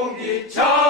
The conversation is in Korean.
용기차